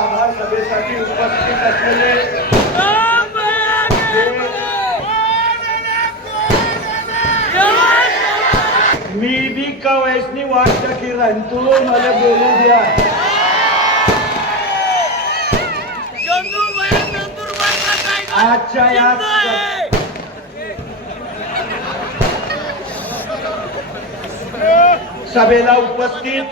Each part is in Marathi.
आभार सभेसाठी उपस्थित असलेले मी बी का वैसनी वाटतं की राहतो मला बोलू द्या. आजच्या या सभेला उपस्थित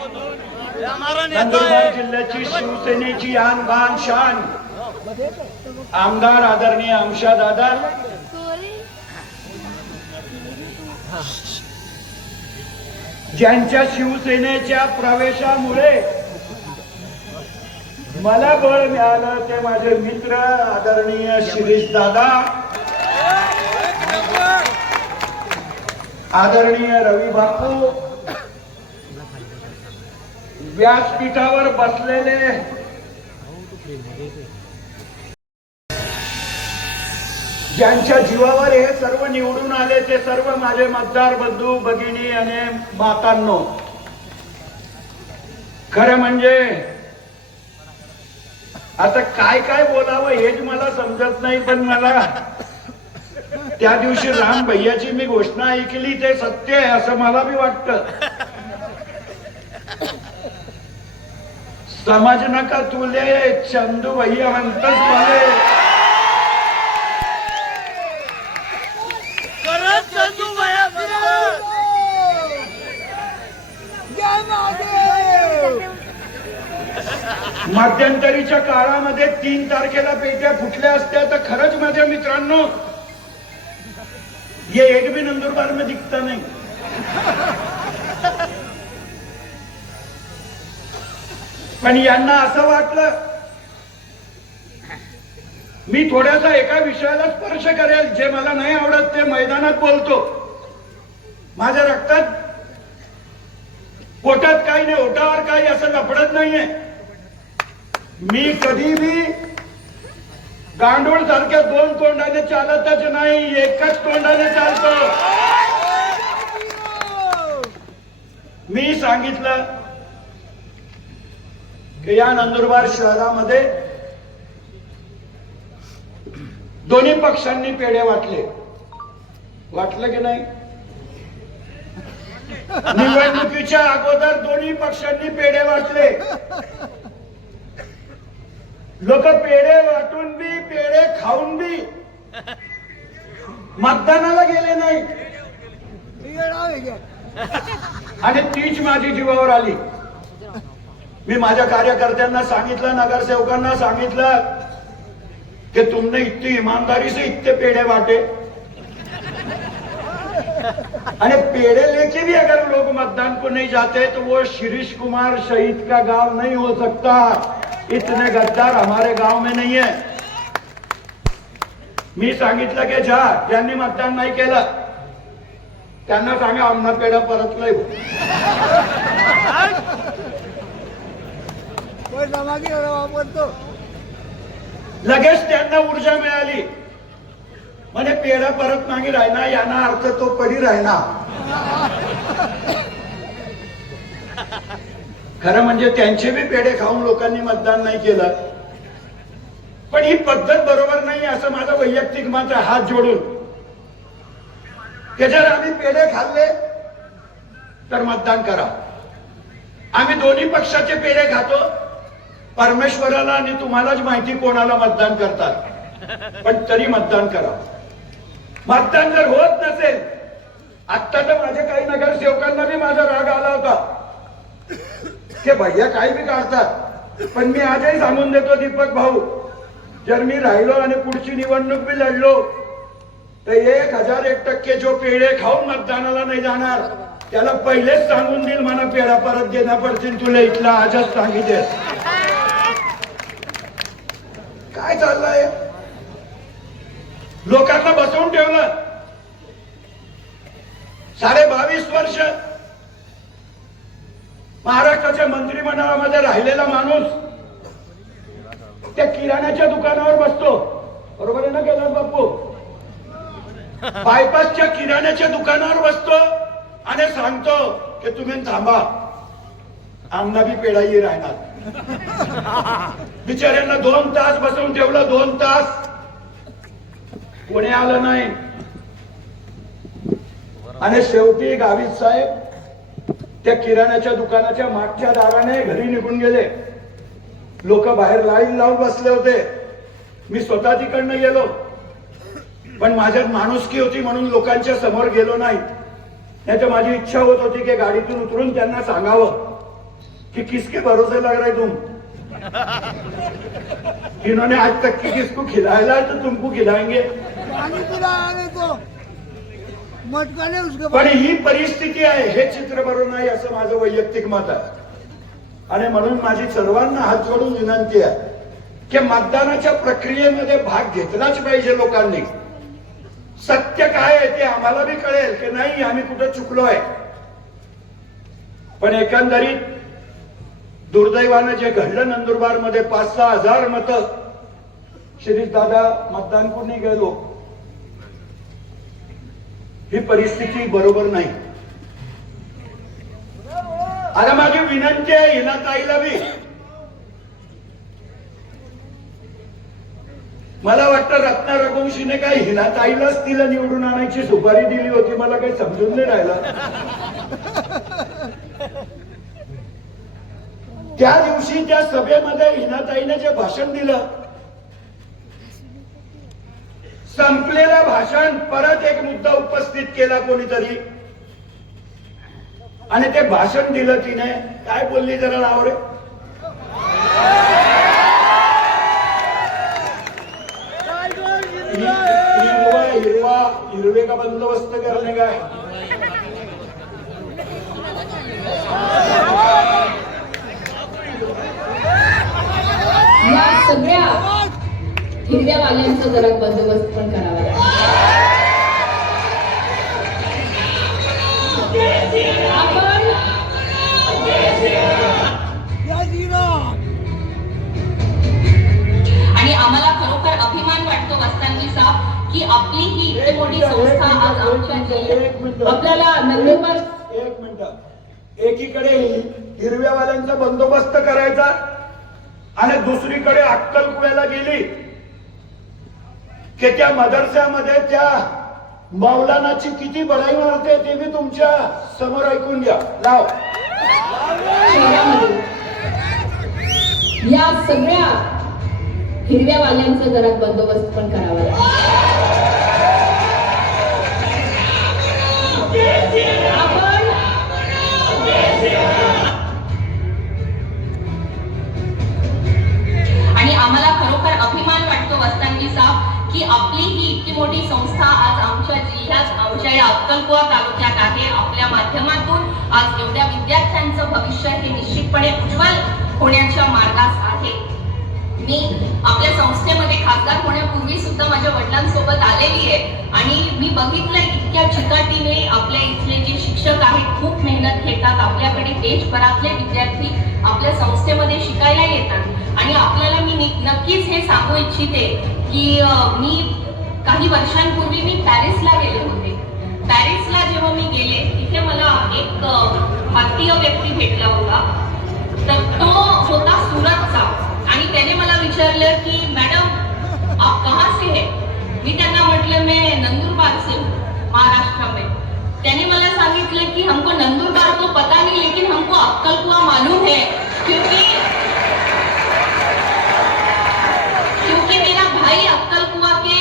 नंदुरबार जिल्ह्याची शिवसेनेची आन बान शान आमदार आदरणीय आमशादादा, ज्यांच्या शिवसेनेच्या प्रवेशामुळे मला बळ मिळालं ते माझे मित्र आदरणीय शिरीष दादा, आदरणीय रवी बापू, व्यासपीठावर बसलेले ज्यांच्या जीवावर हे सर्व निवडून आले ते सर्व माझे मतदार बंधू भगिनी आणि मातांनो, खरं म्हणजे आता काय काय बोलावं हेच मला समजत नाही. पण मला त्या दिवशी राम भैयाची मी घोषणा ऐकली ते सत्य आहे असं मला बी वाटतं. समज नका तुले चंदू भैया म्हणतच मला मध्यंतरीच्या काळामध्ये 3 तारखेला पेट्या फुटल्या असत्या तर खरंच माझ्या मित्रांनो ये एक भी नंदुरबार में दिखता नहीं. पण यांना असं वाटलं मी थोड्यासा एका विषयाला स्पर्श करेल, जे मला नाही आवडत ते मैदानात बोलतो. माझ्या रक्तात पोटात काही नाही, ओठावर काही असं लपडत नाहीये. मी कधी भी गांडूळ सारख्या 2 तोंडाने चालतच नाही, एकच तोंडाने चालतो. मी सांगितलं की या नंदुरबार शहरामध्ये दोन्ही पक्षांनी पेढे वाटले. वाटलं की नाही? निवडणुकीच्या अगोदर दोन्ही पक्षांनी पेढे वाटले. लोक पेढे वाटून बी पेढे खाऊन बी मतदानाला गेले नाही. आणि तीच माझी जीवावर आली. मी माझ्या कार्यकर्त्यांना सांगितलं, नगरसेवकांना सांगितलं कि तुमने इतनी ईमानदारी से इतने पेड़े बांटे और पेड़े लेके भी अगर लोग मतदान को नहीं जाते तो वो शिरीष कुमार शहीद का गांव नहीं हो सकता. इतने गद्दार हमारे गांव में नहीं है. मी सांगितलं की ज्या ज्यांनी मतदान नाही केलं त्यांना सांगा आमना पेढा परतलाय. लगेच त्यांना ऊर्जा मिळाली. म्हणे पेढा परत मागे राहिना याना अर्थ तो पडी राहिना. खरं म्हणजे त्यांचे बी पेढे खाऊन लोकांनी मतदान नाही केलं. पण ही पद्धत बरोबर नाही असं माझं वैयक्तिक मत आहे, हात जोडून. की जर आम्ही पेढे खाल्ले तर मतदान करा. आम्ही दोन्ही पक्षाचे पेढे खातो. परमेश्वराला आणि तुम्हालाच माहिती कोणाला मतदान करतात, पण तरी मतदान करा. मतदान जर होत नसेल, आता तर माझ्या काही नगरसेवकांना बी माझा राग आला होता की भैया काही बी काढतात. पण मी आजही सांगून देतो दीपक भाऊ, जर मी राहिलो आणि पुढची निवडणूक बी लढलो तर 1001% जो पेढे खाऊन मतदानाला नाही जाणार त्याला पहिलेच सांगून देईल मला पेढा परत देण्या पडतील तुला. इथला आजच सांगितले. काय चाललंय? लोकांना बसवून ठेवलं. 22.5 वर्ष महाराष्ट्राच्या मंत्रिमंडळामध्ये राहिलेला माणूस त्या किराण्याच्या दुकानावर बसतो. बरोबर आहे ना कैलास बापू? बायपासच्या किराण्याच्या दुकानावर बसतो आणि सांगतो की तुम्ही थांबा, आमना बी पेढाही राहणार. बिचाऱ्यांना 2 तास बसवून ठेवलं, 2 तास कोणी आलं नाही. आणि शेवटी गावित साहेब त्या किराण्याच्या दुकानाच्या मागच्या दाराने घरी निघून गेले. लोक बाहेर लाईन लावून बसले होते. मी स्वतः तिकडनं गेलो, पण माझ्यात माणुसकी होती म्हणून लोकांच्या समोर गेलो नाही. नाही तर माझी इच्छा होत होती की गाडीतून उतरून त्यांना सांगावं कि किसके भरोसे लग रहे तुम, इन्होंने आज तक की किसको खिलाया है तो तुमको खिलाएंगे. पण ही परिस्थिती आहे, हे चित्र बरोबर नाही असं माझं वैयक्तिक मत आहे. आणि म्हणून माझी सर्वांना हात जोडून विनंती आहे की मतदानाच्या प्रक्रियेमध्ये भाग घेतलाच पाहिजे लोकांनी. सत्य काय आहे ते आम्हाला बी कळेल की नाही आम्ही कुठे चुकलोय. पण एकंदरीत दुर्दैवानं जे घडलं नंदुरबार मध्ये 5-6 हजार मतं शिरीष दादा मतदान कोणी गेलो, ही परिस्थिती बरोबर नाही. आता माझी विनंती आहे हिनाताईला बी, मला वाटतं रत्ना रघुवंशीने काय हिनाताईलाच तिला निवडून आणायची सुपारी दिली होती, मला काही समजून नाही राहिलं. त्या दिवशी त्या सभेमध्ये हिनाताईने जे भाषण दिलं, संपलेलं भाषण परत एक मुद्दा उपस्थित केला कोणीतरी आणि ते भाषण दिलं तिने. काय बोलली जरा नाव रे? हिरवे का बंदोबस्त करणे काय. या सगळ्या हिरव्या वाल्यांचा जरा बंदोबस्त पण करावा. आणि आम्हाला खरोखर अभिमान वाटतो वस्तांनीचा की आपली ही इतकी मोठी संस्था आज आमच्या आपल्याला नंदुरबार. एक मिनिट, एकीकडे हिरव्यावाल्यांचा बंदोबस्त करायचा आणि दुसरीकडे अक्कलकुव्याला गेली की त्या मदरस्यामध्ये त्या मौलानाची किती बढाई मारते ते मी तुमच्या समोर ऐकून घ्या. लाव. या सगळ्या हिरव्या वाल्यांचा जरा बंदोबस्त पण करावा. आणि आम्हाला खरोखर अभिमान वाटतो वस्तांनीचा की आपली ही इतकी मोठी संस्था आज आमच्या जिल्ह्यात, आमच्या या अक्कलकुवा तालुक्यात आहे. आपल्या माध्यमातून आज एवढ्या विद्यार्थ्यांचं भविष्य हे निश्चितपणे उज्ज्वल होण्याच्या मार्गास आहे. मी आपल्या संस्थेमध्ये खासदार होण्यापूर्वी सुद्धा माझ्या वडिलांसोबत आलेली आहे आणि मी बघितलंय इतक्या चिकाटीने आपल्या इथले जे शिक्षक आहेत खूप मेहनत घेतात. आपल्याकडे देशभरातले विद्यार्थी आपल्या संस्थेमध्ये शिकायला येतात आणि आपल्याला मी नक्कीच हे सांगू इच्छिते की मी काही वर्षांपूर्वी मी पॅरिसला गेले होते. पॅरिसला जेव्हा मी गेले तिथे मला एक भारतीय व्यक्ती भेटला होता. तर तो होता सुरतचा आणि त्याने मला विचारलं की मैडम आप कहाँ से है. मी त्यांना म्हटलं मैं नंदुरबार से हूँ, महाराष्ट्र में. त्याने मला सांगितलं की हमको नंदुरबार तो पता नहीं लेकिन हमको अक्कलकुआ मालूम है क्योंकि मेरा भाई अक्कलकुआ के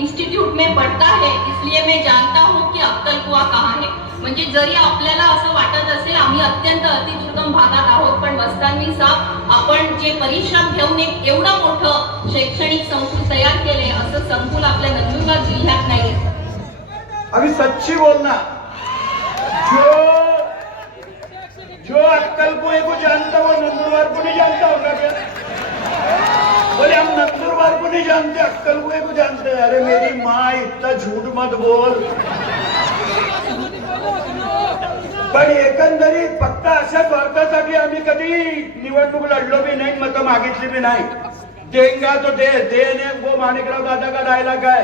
इंस्टीट्यूट में पढ़ता है इसलिए मैं जानता हूँ कि अक्कलकुआ कहाँ है. म्हणजे जरी आपल्याला असं वाटत असेल आम्ही अत्यंत अतिदुर्गम भागात आहोत, पण वस्तांनी साहेब आपण जे परिश्रम घेऊन एक एवढं मोठं शैक्षणिक संकुल तयार केले, असं संकुल आपल्या नंदुरबार जिल्ह्यात नाही. अभी सच्ची बोलना, जो अक्कलकुए को जानता वो नंदुरबार को नहीं जानता होगा क्या? बोले हम नंदुरबार को नहीं जानते, अक्कलकुए को जानते हैं. अरे मेरी माँ इतना झूठ मत बोल. पण एकंदरीत फक्त अशा स्वार्थासाठी आम्ही कधी निवडणूक लढलो बी नाही, मतं मागितली बी नाही. देंगा तो देने वो माणिकराव दादा का डायलॉग है,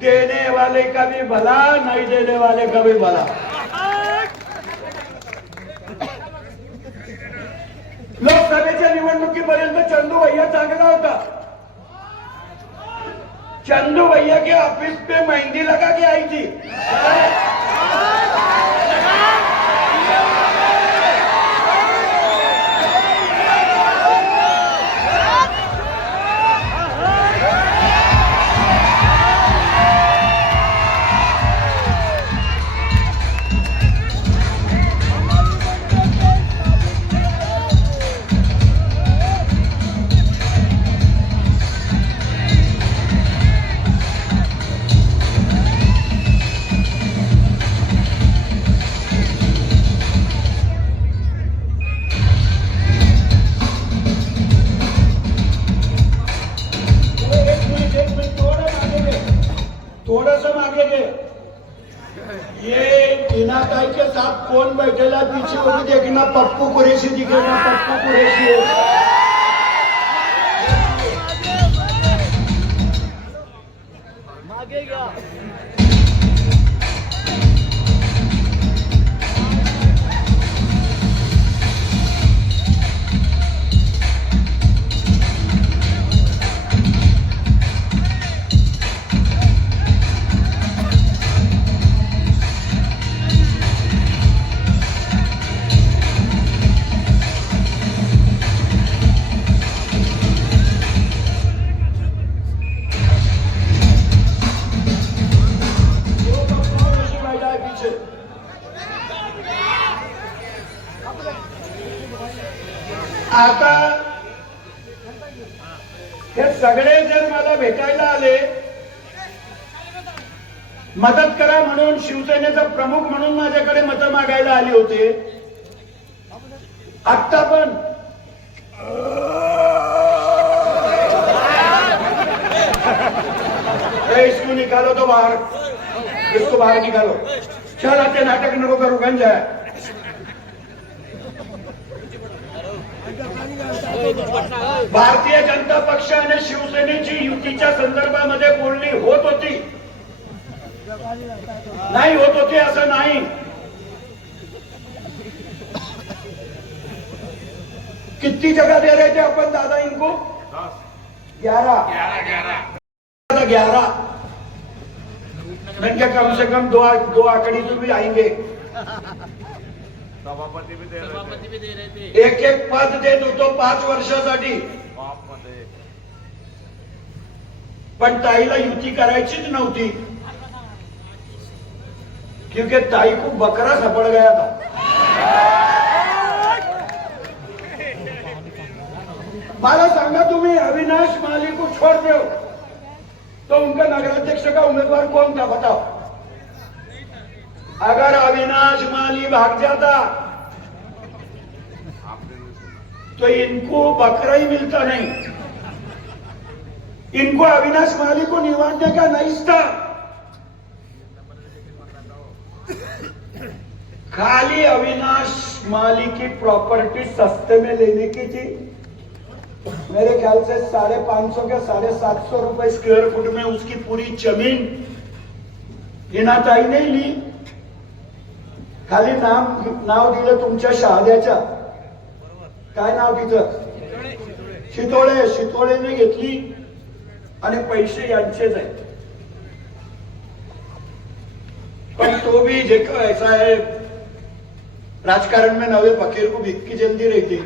देने वाले का भी भला नहीं देने वाले का भी भला. लोकसभेच्या निवडणुकीपर्यंत चंदू भैया चांगला होता. चंदू भैया के ऑफिस पे मेहंदी लगा के आई थी. थोड़ा सा मागे गए. ये टीनाताई के साथ कौन बैठेला पीछे वो भी देखना. पप्पू कुरैशी दिखेगा. पप्पू कुरैशी है. आता हे सगळे जर मला भेटायला आले, मदत करा म्हणून, शिवसेनेचा प्रमुख म्हणून माझ्याकडे मतं मागायला आले होते. आता पण इसको निकालो तो बाहर, इसको बाहर निकालो. चल आते नाटक नको करू. गंज आहे. भारतीय जनता पक्ष आणि शिवसेनेची युतीच्या संदर्भामध्ये बोलणी होत होती, नाही होत होती असं नाही. कितनी जगह दे रहे थे अपन दादा इनको? 11. मैंने कम से कम दो आंकड़ी तो भी आएंगे. सभापती भी दे रहे थे. एक पद देत होतो 5 वर्षासाठी. पण ताईला युती करायचीच नव्हती, क्योंकि ताई को बकरा सपड़ गया था. मला सांगा तुम्ही, अविनाश माली को छोड़ दो तो उनका नगराध्यक्ष का उम्मीदवार कौन था बताओ. अगर अविनाश माली भाग जाता तो इनको बकरा ही मिलता नहीं. इनको अविनाश माली को निवारने का नहीं था. खाली अविनाश माली की प्रॉपर्टी सस्ते में लेने की थी. मेरे ख्याल से 550 के 750 रुपए स्क्वायर फुट में उसकी पूरी जमीन हिनाताई ने ली. खाली नाव दिलं तुमच्या शहाद्याच्या. काय नाव तिथं? शितोळेने घेतली आणि पैसे यांचेच आहेत. पण तो भी देखो ऐसा है, राजकारण में नवे फकीर को भिख की जल्दी रहती.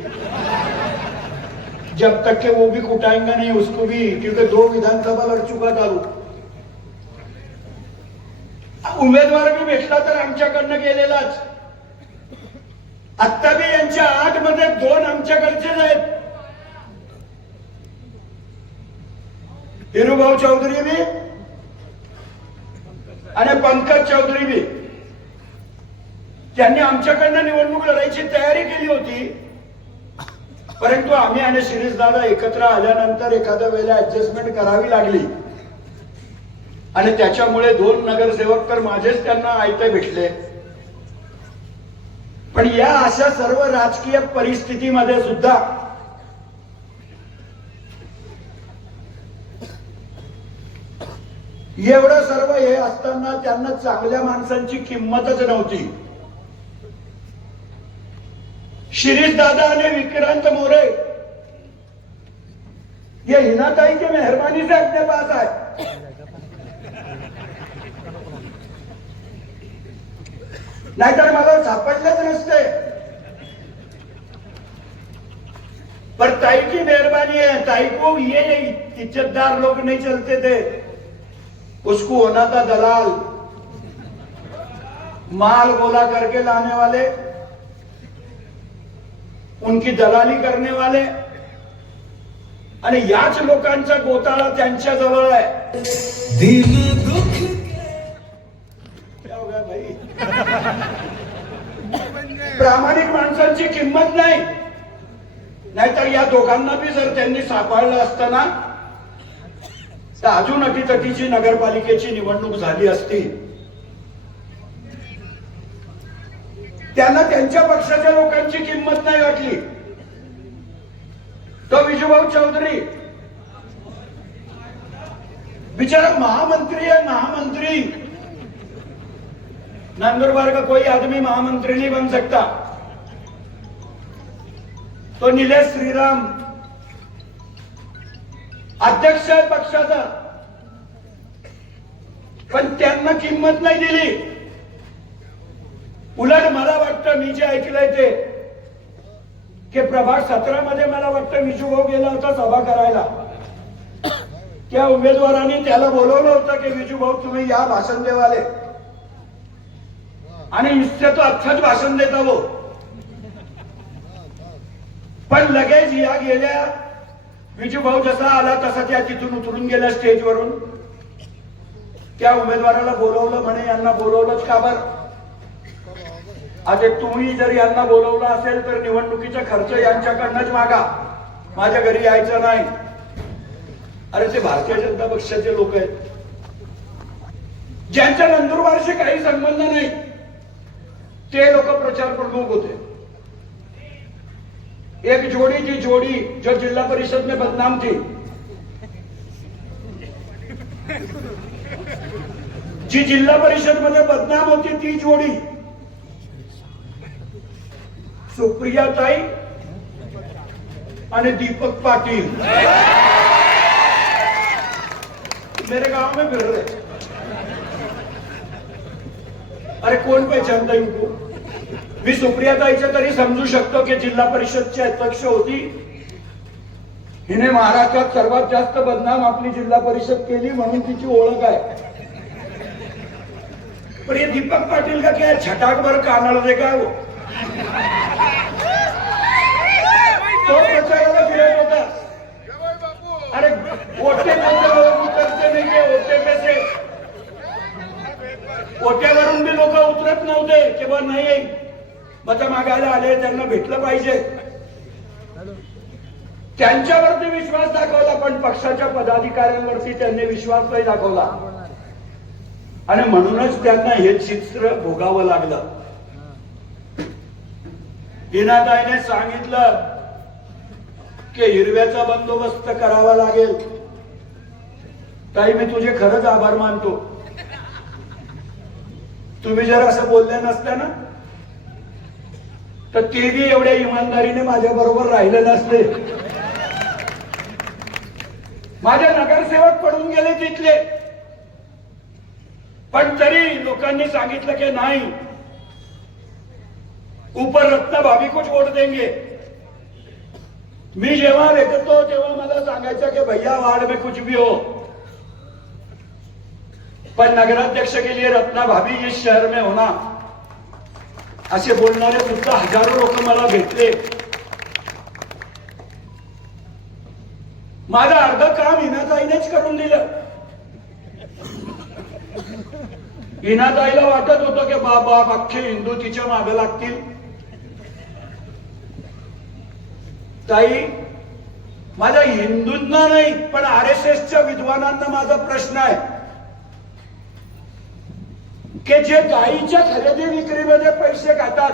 जब तक के वो भी कुटाएंगा नहीं उसको भी, क्योंकि 2 विधानसभा लढ चुका चालू. उमेदवार भी भेटला तर आमच्याकडनं गेलेलाच. आता बी यांच्या 8 मध्ये 2 आमच्याकडचेच आहेत. हिरूभाऊ चौधरी बी आणि पंकज चौधरी बी. त्यांनी आमच्याकडनं निवडणूक लढायची तयारी केली होती, परंतु आम्ही आणि शिरीष दादा एकत्र आल्यानंतर एखाद्या वेळेला ऍडजस्टमेंट करावी लागली आणि त्याच्यामुळे 2 नगरसेवक तर माझेच त्यांना आयते भेटले. पण या अशा सर्व राजकीय परिस्थितीमध्ये सुद्धा एवढं सर्व हे असताना त्यांना चांगल्या माणसांची किंमतच नव्हती. शिरीष दादा आणि विक्रांत मोरे ये हिनाताई की मेहरबानी से अपने पास आए। नाहीतर मला सापडलेच नसते। पर ताई की मेहरबानी है, ताई को ये इज्जतदार लोग नहीं चलते थे, उसको होना था दलाल, माल गोला करके लाने वाले, उनकी दलाली करने वाले, आणि याच लोकांचा गोताळा त्यांच्या जवळ आहे। दिल दुख क्या हो गया भाई? प्रामाणिक माणसांची किंमत नाही, नाहीतर या दोघांना बी जर त्यांनी सापडलं असतं ना तर अजून अटीतटीची नगरपालिकेची निवडणूक झाली असती। त्यांना त्यांच्या पक्षाच्या लोकांची किंमत नाही वाटली। तो विजूभाऊ चौधरी बिचारा महामंत्री है, महामंत्री। नंदुरबार का कोई आदमी महामंत्री नहीं बन सकता। तो निलेश श्रीराम अध्यक्ष आहे पक्षाचा, पण त्यांना किंमत नाही दिली। उलट मला वाटतं, मी जे ऐकलंय ते की प्रभाग 17 मध्ये मला वाटतं विजूभाऊ गेला होता सभा करायला। त्या उमेदवारांनी त्याला बोलवलं होतं की विजूभाऊ तुम्ही या भाषण देवाले, आणि इससे तो अच्छाच भाषण देता वो। पण लगेच या गेल्या, विजूभाऊ जसा आला तसा त्या तिथून उतरून गेल्या स्टेजवरून। त्या उमेदवाराला बोलवलं, म्हणे यांना बोलवलंच का बरं? आता तुम्ही जर यांना बोलवलं असेल तर निवडणुकीचा खर्च यांच्याकडनंच मागा, माझ्या घरी यायचं नाही। अरे ते भारतीय जनता पक्षाचे लोक आहेत, ज्यांच्या नंदुरबारशी काही संबंध नाही, ते लोक प्रचार प्रमुख होते। एक जोड़ी थी, जोड़ी जो जिला परिषद में बदनाम थी, जी जिल्हा परिषद मध्ये बदनाम होती ती जोड़ी सुप्रियाताई आणि दीपक पाटिल मेरे गांव में फिर रहे। अरे कोण पहचानता इनको? मी सुप्रियाताईचे तरी समजू शकतो की जिल्हा परिषदचे अध्यक्ष होती, हिने महाराष्ट्रात सर्वात जास्त बदनाम आपली जिल्हा परिषद केली म्हणून तिची ओळख आहे। पण ये दीपक पाटिल का क्या छटाक भर कानड़ देगा वो? तो प्रचाराला फिरत होता। अरे ओटे पे से लोग उतरते नहीं थे, ओटे पे से ओट्यावरून भी लोक उतरत नव्हते की बा नाही मतं मागायला आले, त्यांना भेटलं पाहिजे। त्यांच्यावरती विश्वास दाखवला, पण पक्षाच्या पदाधिकाऱ्यांवरती त्यांनी विश्वास नाही दाखवला, आणि म्हणूनच त्यांना हे चित्र भोगावं लागलं। हिनाताईने सांगितलं की हिरव्याचा बंदोबस्त करावा लागेल। ताई मी तुझे खरंच आभार मानतो, तुम्ही जर असं बोलल्या नसत्या ना तर ते बी एवढ्या इमानदारीने माझ्या बरोबर राहिले नसते। माझे नगरसेवक पडून गेले तिथले, पण तरी लोकांनी सांगितलं की नाही, ऊपर रत्ना भाभी को वोट देंगे। मी जेव्हा भेटतो तेव्हा मला सांगायचं की भैया वार्ड में कुछ भी हो, पर नगराध्यक्ष के लिए रत्ना भाभी इस शहर में होना, असे बोलणारे सुद्धा हजारो लोक मला भेटले। माझं अर्ध काम हिनाताईनेच करून दिलं। हिनाताईला वाटत होतं की बाबा अख्खे हिंदू तिच्या मागे लागतील। ताई माझा हिंदूंना नाही पण RSSच्या विद्वानांना माझा प्रश्न आहे की जे गायीच्या खरेदी विक्रीमध्ये पैसे खातात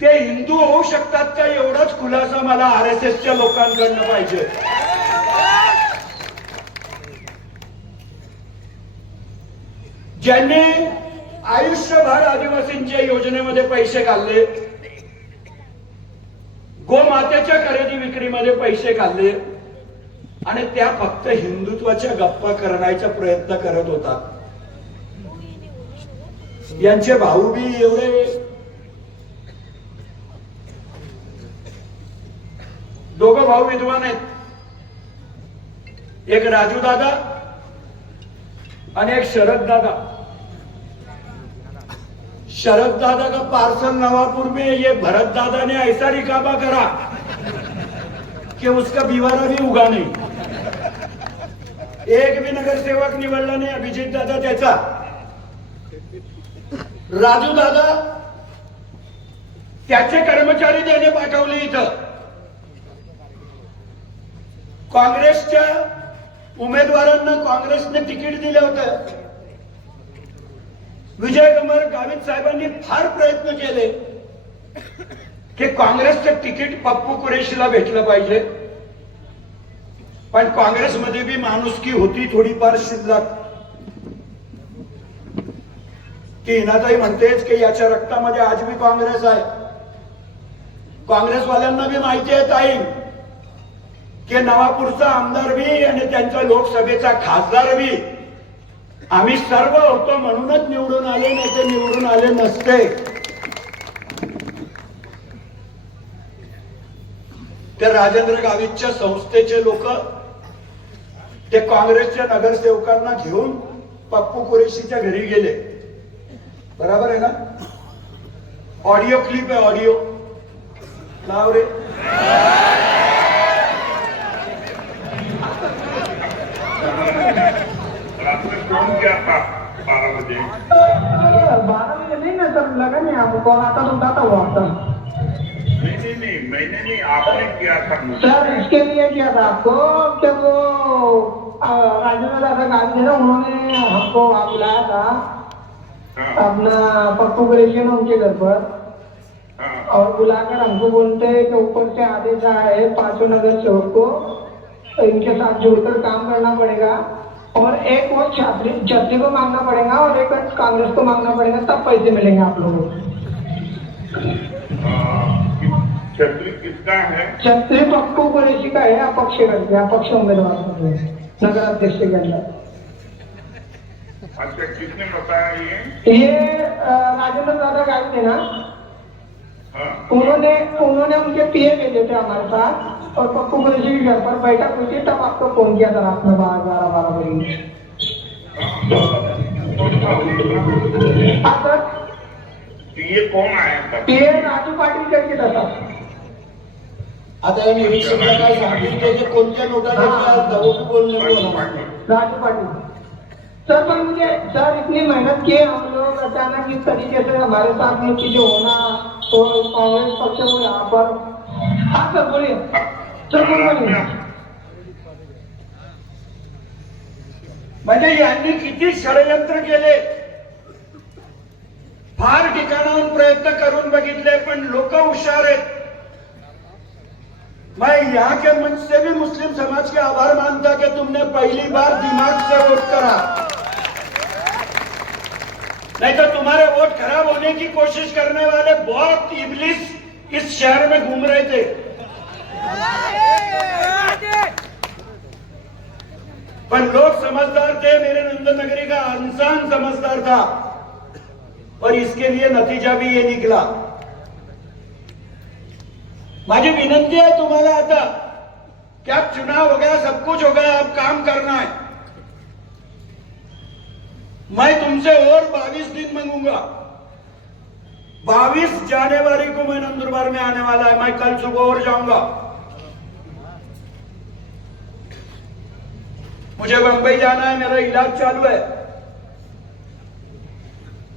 ते हिंदू होऊ शकतात का, एवढाच खुलासा मला RSSच्या लोकांकडनं पाहिजे। ज्यांनी आयुष्यभर आदिवासींच्या योजनेमध्ये पैसे घालले, गोमातेच्या खरेदी विक्रीमध्ये पैसे खाल्ले आणि त्या फक्त हिंदुत्वाच्या गप्पा करण्याचा प्रयत्न करत होतात. यांचे भाऊ बी एवढे दोघं भाऊ विद्वान आहेत. एक राजू दादा आणि एक शरद दादा. शरद दादा का पार्सल नवापुर में ये भरत दादा ने ऐसा रिकाबा करा कि उसका बिवारा भी उगा नहीं. एक भी नगर सेवक निवडला नाही अभिजित दादा त्याचा. राजू दादा त्याचे कर्मचारी देणे पाठवले इथं. काँग्रेसच्या उमेदवारांना काँग्रेसने तिकीट दिलं होतं. विजयकुमार गावित साहेबांनी फार प्रयत्न केले की काँग्रेसचं तिकीट पप्पू कुरेशीला भेटलं पाहिजे. पण काँग्रेसमध्ये बी माणुसकी होती थोडीफार शिल्लक. ती हिनाताई म्हणतेच की याच्या रक्तामध्ये आज बी काँग्रेस आहे. काँग्रेसवाल्यांना बी माहिती आहे ताई की नवापूरचा आमदार बी आणि त्यांचा लोकसभेचा खासदार बी आम्ही सर्व होतो म्हणूनच निवडून आले, नाही ते निवडून आले नसते. त्या राजेंद्र गावितच्या संस्थेचे लोक ते काँग्रेसच्या नगरसेवकांना घेऊन पप्पू कुरेशीच्या घरी गेले. बरोबर आहे ना? ऑडिओ क्लिप आहे. ऑडिओ लाव रे. फोन किया था 12 बजे. 12 बजे नहीं ना सर, लगा नहीं आपको कॉल आता तो उठाता हुआ सर. नहीं मैंने नहीं, आपने किया था मुझे. सर इसके लिए किया था आपको कि वो राजेंद्र दादा गांधी ना, उन्होंने हमको वहाँ बुलाया था अपना पप्पू कुरैशी ने उनके घर पर. और बुलाकर हमको बोलते हैं कि ऊपर से आदेश आया है 5 नगर सेवक को इनके साथ जुड़कर काम करना पड़ेगा और एक वो छतरी को मांगना पड़ेगा और एक कांग्रेस को मांगना पड़ेगा, तब पैसे मिलेंगे आप लोगों को. छतरी किसका है? छतरी पप्पू कुरैशी का है, अपक्ष करके अपक्ष उम्मीदवार नगर अध्यक्ष के अंदर. अच्छा, किसने बताया ये राजेंद्र दादा गांधी थे ना, उन्होंने उनके पीए भेजे थे हमारे साथ और पप्पू कुरैशी के घर पर बैठक हुई थी, तब आपको फोन किया था रात में 12 बजे. हाँ सर. ये कौन आया था? पीए राजू पाटील करके था सर. आता या निरीक्षकाला काय सांगितलं की कोणत्या नोटा घेतल्या वो भी बोलने को. राजू पाटिल सर. पर मुझे सर इतनी मेहनत की हम लोग, अचानक इस तरीके से हमारे साथ ये चीजें होना, तो कांग्रेस पक्ष को यहाँ पर. हाँ सर बोलिए सर. बोलिए. म्हणजे यांनी किती षडयंत्र केले, फार ठिकाणाहून प्रयत्न करून बघितले, पण लोक हुशार आहेत. मैं यहाँ के मंच से भी मुस्लिम समाज के आभार मानता कि तुमने पहली बार दिमाग से वोट करा, नहीं तो तुम्हारे वोट खराब होने की कोशिश करने वाले बहुत इबलिस इस शहर में घूम रहे थे. पर लोग समझदार थे. मेरे नंदनगरी का इंसान समझदार था और इसके लिए नतीजा भी ये निकला. माझी विनंती है तुम्हाला आता कि अब चुनाव हो गया, सब कुछ हो गया, अब काम करना है. मैं तुमसे और 22 दिन मांगूंगा. 22 जनवरी को मैं नंदुरबार में आने वाला है. मैं कल सुबह और जाऊंगा. मुझे बंबई जाना है, मेरा इलाज चालू है.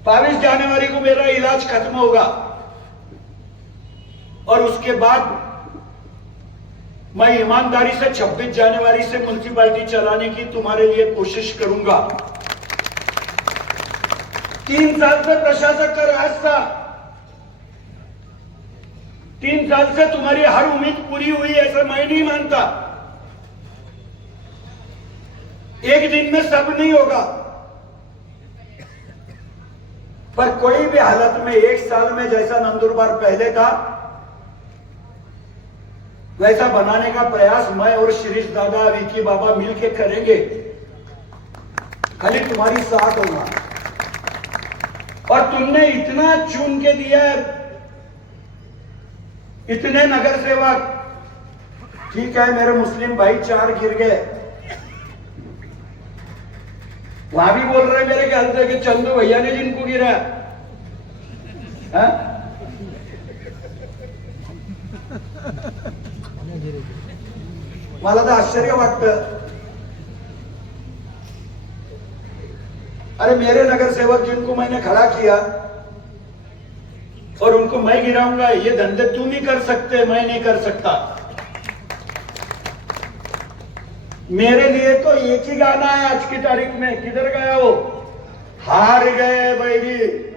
22 जनवरी को मेरा इलाज खत्म होगा और उसके बाद मैं ईमानदारी से 26 जनवरी से म्युनिसिपैलिटी चलाने की तुम्हारे लिए कोशिश करूंगा. 3 साल से प्रशासक का राज था. 3 साल से तुम्हारी हर उम्मीद पूरी हुई ऐसा मैं नहीं मानता. एक दिन में सब नहीं होगा, पर कोई भी हालत में 1 साल में जैसा नंदुरबार पहले था वैसा बनाने का प्रयास मैं और शिरीष दादा विकी बाबा मिलके करेंगे। खाली तुम्हारी साथ होगा। और तुमने इतना चुन के दिया है, इतने नगर सेवक, ठीक है मेरे मुस्लिम भाई 4 गिर गए, वहां भी बोल रहे मेरे ख्याल से कि चंदू भैया ने जिनको गिरा, मला तर आश्चर्य वाटतं। अरे मेरे नगर सेवक जिनको मैंने खड़ा किया और उनको मैं गिराऊंगा, ये धंधे तुम ही कर सकते, मैं नहीं कर सकता। मेरे लिए तो एक ही गाना है आज की तारीख में, किधर गया वो, हार गए बैरी।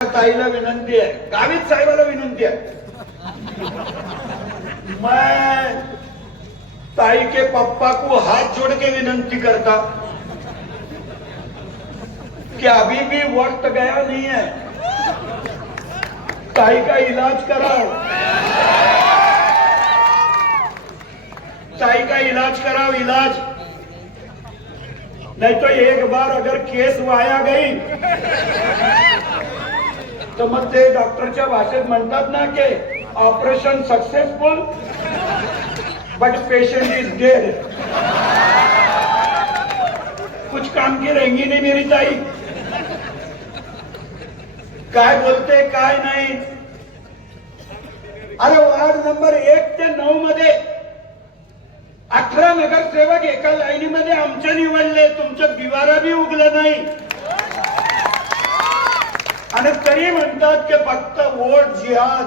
ताईला विनंती आहे, गावित साहेबाला विनंती आहे, मैं ताई के पप्पा को हाथ जोड़ के विनंती करता कि अभी भी वक्त गया नहीं है, ताई का इलाज कराओ, ताई का इलाज कराओ, इलाज। नहीं तो एक बार अगर केस वाया गई तर मग ते डॉक्टरच्या भाषेत म्हणतात ना की operation successful but patient is dead. कुछ काम की रहेंगी नहीं मेरी ताई, काय बोलते काय नाही। अरे वार्ड नंबर 1 ते 9 मध्ये 18 नगरसेवक एका लाईनीमध्ये आमचे निवडले, तुमचं दिवारा बी उगलं नाही आणि तरी म्हणतात की फक्त वोट जिहाद।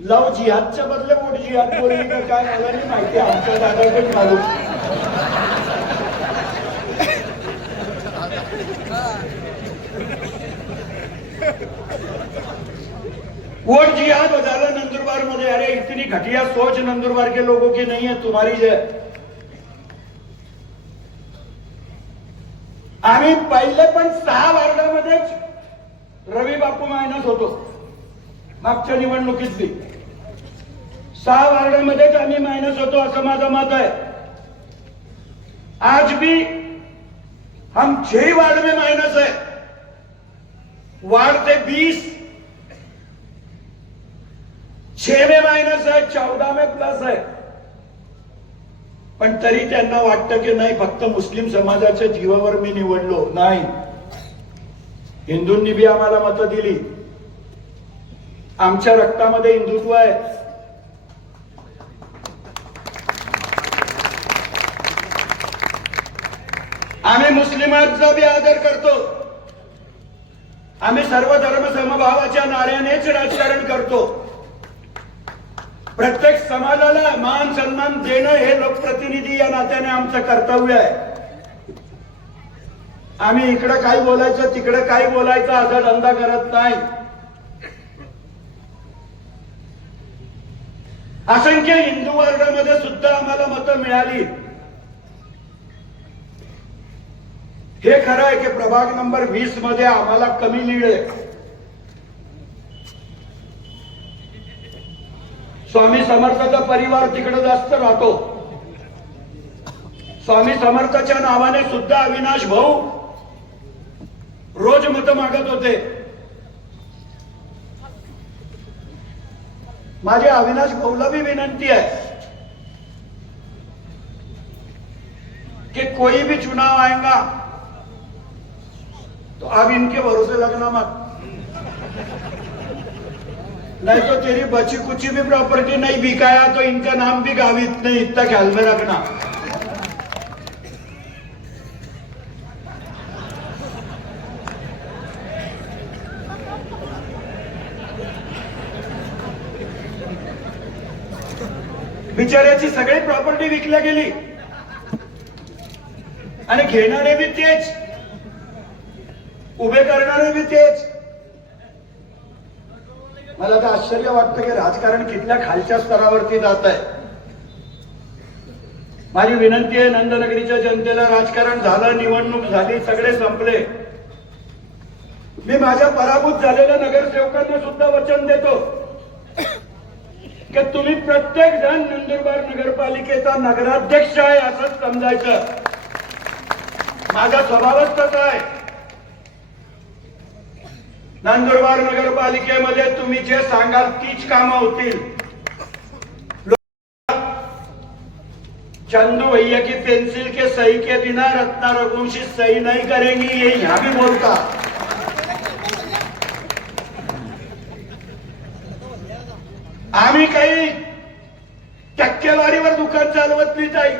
लव जिहादच्या बदले वोट जिहाद बोलली का काय मला नाही माहिती, आमच्या दादाकडे मालूम। वोट जिहाद हो झालं नंदुरबार मध्ये। अरे इतनी घटिया सोच नंदुरबार के लोगों की नहीं है, तुम्हारी है। आम्ही पहिले पण 6 वार्डामध्येच रवी बापू मायनस होतो, मागच्या निवडणुकीतली 6 वार्डामध्येच आम्ही मायनस होतो, असं माझं मत आहे। आज भी हम 6 वार्ड में माइनस है, वार्ड थे 20, 6 में माइनस है, 14 में प्लस है। पण तरी त्यांना वाटतं की नाही फक्त मुस्लिम समाजाच्या जीवावर मी निवडलो, नाही, हिंदूंनी बी आम्हाला मतं दिली, आमच्या रक्तामध्ये हिंदुत्व आहे। आम्ही मुस्लिमांचा बी आदर करतो, आम्ही सर्व धर्म समभावाच्या नाऱ्यानेच राजकारण करतो। प्रत्येक समाजाला मान सन्मान देणं हे लोकप्रतिनिधी या नात्याने आमचं कर्तव्य आहे। आम्ही इकडे काय बोलायचं तिकडे काय बोलायचं असा धंदा करत नाही। असंख्य हिंदू वर्गामध्ये सुद्धा आम्हाला मतं मिळाली। हे खरं आहे की प्रभाग नंबर 20 मध्ये आम्हाला कमी लीड आहे। स्वामी समर्थाचा परिवार तिकडे जास्त राहतो। स्वामी समर्थाच्या नावाने सुद्धा अविनाश भाऊ रोज मतं मागत होते। माझे अविनाश भाऊला भी विनंती है कि कोई भी चुनाव आएगा तो अब इनके भरोसे लगना मत, नहीं तो तेरी बची कुची भी प्रॉपर्टी नहीं बिकाया तो इनका नाम भी गावित नहीं, इतना ख्याल में रखना। बिचाऱ्याची सगळी प्रॉपर्टी विकल्या गेली आणि घेणारे बी तेच, उभे करणारे बी तेच. मला तर आश्चर्य वाटतं की राजकारण कितल्या खालच्या स्तरावरती जात आहे. माझी विनंती आहे नंदनगरीच्या जनतेला, राजकारण झालं, निवडणूक झाली, सगळे संपले. मी माझ्या पराभूत झालेल्या नगरसेवकांना सुद्धा वचन देतो की तुम्ही प्रत्येक जण नंदुरबार नगरपालिकेचा नगराध्यक्ष आहे असंच समजायचं. माझा स्वभावच तसा आहे. नंदुरबार नगरपालिकेमध्ये तुम्ही जे सांगाल तीच कामं होतील. चंदू भैया की पेंसिल के सही के बिना रत्ना रघुवंशी सही नहीं करेंगी, ये यहां भी बोलता. आम्ही काही टक्केवारीवर दुकान चालवत नाही ताई.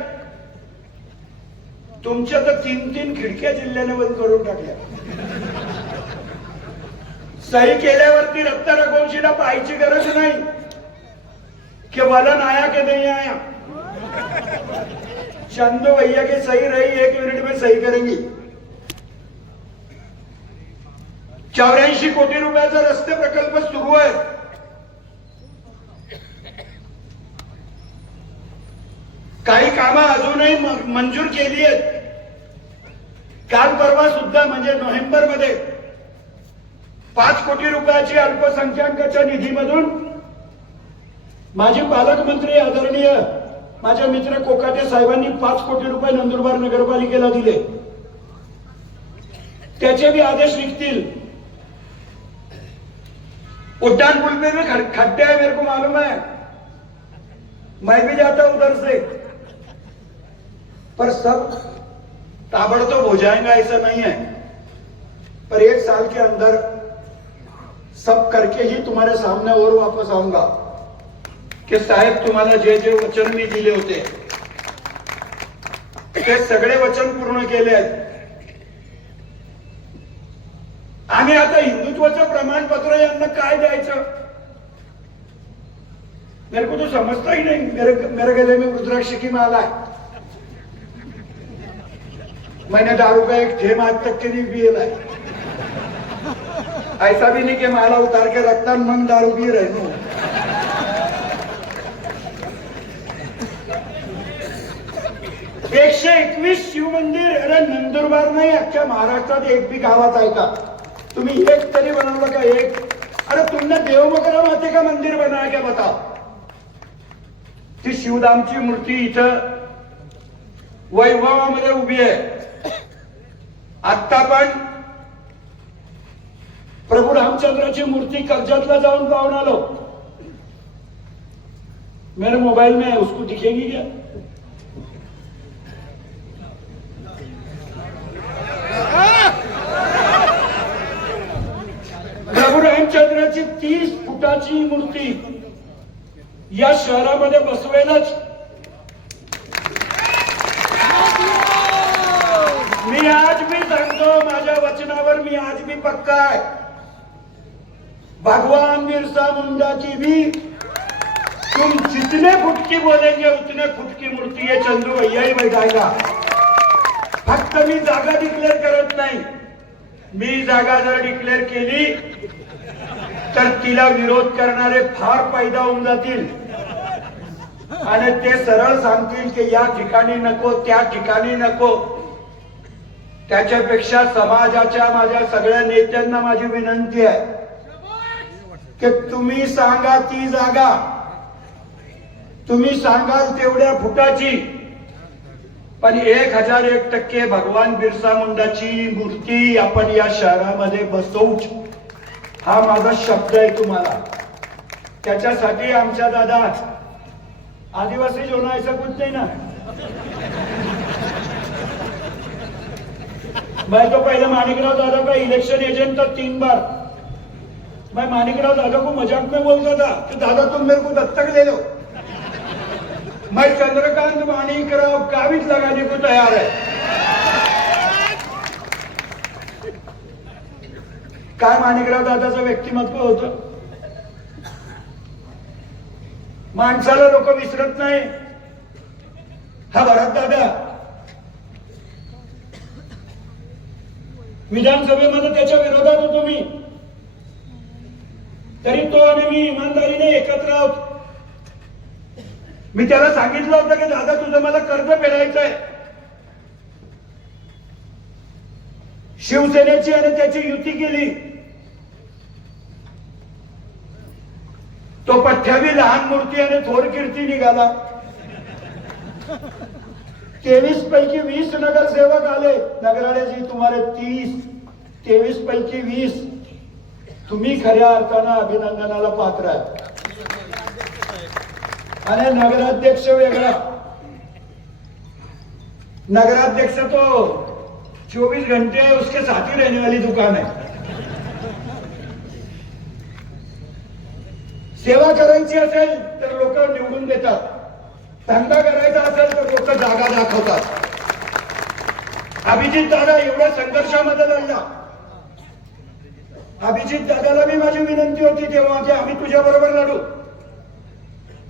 तुमच्या तर 3-3 खिडक्या जिल्ह्याने बंद करून टाकल्या. सही केल्यावरती रत्ना रघुवंशीला पाहायची गरज नाही कि वलन आया कि नहीं आया. चंदू भैया की सही रही 1 मिनट में सही करेंगी. 84 कोटी रुपयाचा रस्ते प्रकल्प सुरू आहे. काही कामं अजूनही मंजूर केली आहेत. काल परवा सुद्धा म्हणजे नोव्हेंबर मध्ये 5 कोटी रुपयाची अल्पसंख्याकाच्या निधीमधून माजी पालकमंत्री आदरणीय माझे मित्र कोकाटे साहेबांनी 5 कोटी रुपये नंदुरबार नगरपालिकेला दिले. त्याचे भी आदेश निघतील. उड्डाण पुल पे भी खड्डे हैं, मेरे को मालूम है, मैं भी जाता हूं उधर से. पर सब ताबड़तोड़ हो जाएगा ऐसा नहीं है. पर 1 साल के अंदर सब करके ही तुम्हारे सामने और वापस आऊंगा कि साहेब तुम्हाला जे जे वचन मी दिले होते ते सगळे वचन पूर्ण केले आहेत. आम्ही आता हिंदुत्वाचं प्रमाणपत्र यांना काय द्यायचं मेरे को तो समजता ही नहीं. मेरे गले में रुद्राक्ष की माला है. मैंने दारू का एक ठेम आज तक के नहीं पिएला है. ऐसा भी नहीं कि माला उतार के रखता मग दारू पी रहे नो. 121 शिव मंदिर. अरे नंदुरबार नाही, अख्ख्या महाराष्ट्रात एक भी गावात आहे का? तुम्ही एक तरी बनवलं का? एक. अरे तुमने देव मकरा माते का मंदिर बनाया क्या बताओ? ती शिवधामची मूर्ती इथं वैभवामध्ये उभी आहे. आता पण प्रभू रामचंद्राची मूर्ती कर्जतला जाऊन पाहून आलो. मेरे मोबाइल में है, उसको दिखेगी क्या? प्रभू रामचंद्राची 30 फुटाची मूर्ती या शहरामध्ये बसवेलच. मी आज भी सांगतो, माझ्या वचनावर मी आज भी पक्का आहे. भगवान बिरसा मुंडा की भी तुम जितने फुट की बोलेंगे उतने फुट की मूर्ती है चंदू भैया ही बैठाएगा. फक्त मी जागा डिक्लेअर करत नाही. मी जागा जर डिक्लेअर केली तर तिला विरोध करणारे फार पैदा होऊन जातील आणि ते सरळ सांगतील की या ठिकाणी नको, त्या ठिकाणी नको. त्याच्यापेक्षा समाजाच्या माझ्या सगळ्या नेत्यांना माझी विनंती आहे की तुम्ही सांगा ती जागा, तुम्ही सांगाल तेवढ्या फुटाची, पण 1001% भगवान बिरसा मुंडाची मूर्ती आपण या शहरामध्ये बसवूच, हा माझा शब्द आहे तुम्हाला. त्याच्यासाठी आमच्या दादा आदिवासी जो ना ऐसा कुछ नहीं ना. मैं तो पहले मानिकराव दादा का इलेक्शन एजेंट था 3 बार. मैं मानिकराव दादा को मजाक में बोलता था कि दादा तुम मेरे को दत्तक ले लो. मैं चंद्रकांत मानिकराव काबिज लगाने को तैयार है. काय मानिकराव दादाचं व्यक्तिमत्व होतं. माणसाला लोक विसरत नाही. हा भरत दादा विधानसभेमध्ये त्याच्या विरोधात होतो मी, तरी तो आणि मी इमानदारीने एकत्र आहोत. मी त्याला सांगितलं होतं की दादा तुझं मला कर्ज फेडायचंय. शिवसेनेची आणि त्याची युती केली. तो पठ्यावी लहान मूर्ती आणि थोर कीर्ती निघाला. 23 पैकी 20 नगरसेवक आले. नगराळेजी तुम्हाला 30, 23 पैकी 20 तुम्ही खऱ्या अर्थानं अभिनंदनाला पात्र आहे. आणि नगराध्यक्ष वेगळा. नगराध्यक्ष तो 24 घंटे उसके साथी रहने वाली दुकान है. सेवा करायची असेल तर लोक निवडून देतात, धंदा करायचा असेल तर लोक जागा दाखवतात. अभिजित दादा एवढ्या संघर्षामध्ये लढला. अभिजित दादाला मी माझी विनंती होती तेव्हा की आम्ही तुझ्या बरोबर लढू,